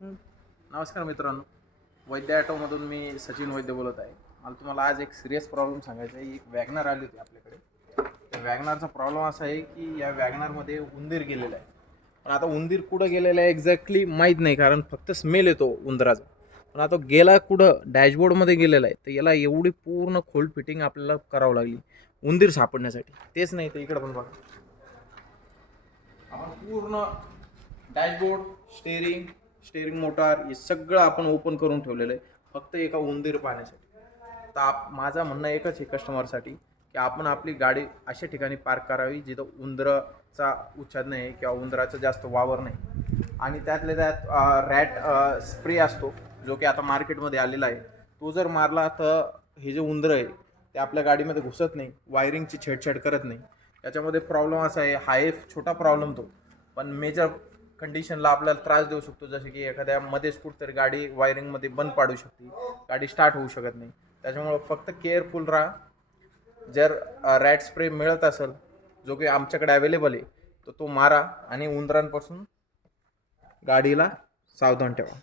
हं. नमस्कार मित्रांनो, वैद्य ॲटोमधून मी सचिन वैद्य बोलत आहे. मला तुम्हाला आज एक सिरियस प्रॉब्लेम सांगायचा आहे. एक वॅगनर आली होती आपल्याकडे. त्या वॅगनरचा प्रॉब्लेम असा आहे, की या वॅगनरमध्ये उंदीर गेलेला आहे. पण आता उंदीर कुठं गेलेला आहे एक्झॅक्टली माहीत नाही, कारण फक्त स्मेल येतो उंदराचा. पण आता गेला कुठं? डॅशबोर्डमध्ये गेलेला आहे. तर याला एवढी पूर्ण खोल फिटिंग आपल्याला करावं लागली उंदीर सापडण्यासाठी. तेच नाही तर इकडं पण बघा. आपण पूर्ण डॅशबोर्ड, स्टेअरिंग मोटार हे सगळं आपण ओपन करून ठेवलेलं आहे फक्त एका उंदीर पाहण्यासाठी. तर माझं म्हणणं एकच आहे कस्टमरसाठी, की आपण आपली गाडी अशा ठिकाणी पार्क करावी जिथं उंदराचा उच्छाद नाही किंवा उंदराचा जास्त वावर नाही. आणि त्यातल्या त्यात रॅट स्प्रे असतो, जो की आता मार्केटमध्ये आलेला आहे. तो जर मारला तर हे जे उंदरं आहे ते आपल्या गाडीमध्ये घुसत नाही, वायरिंगची छेडछाड करत नाही. याच्यामध्ये प्रॉब्लेम असा आहे, हा एक छोटा प्रॉब्लेम तो, पण मेजर कंडिशनला आपल्याला त्रास देऊ शकतो. जसे की एखाद्या मध्येच कुठतरी गाडी वायरिंगमध्ये बंद पाडू शकते, गाडी स्टार्ट होऊ शकत नाही. त्याच्यामुळं फक्त केअरफुल राहा. जर रॅट स्प्रे मिळत असेल, जो की आमच्याकडे अवेलेबल आहे, तर तो मारा आणि उंदरांपासून गाडीला सावधान ठेवा.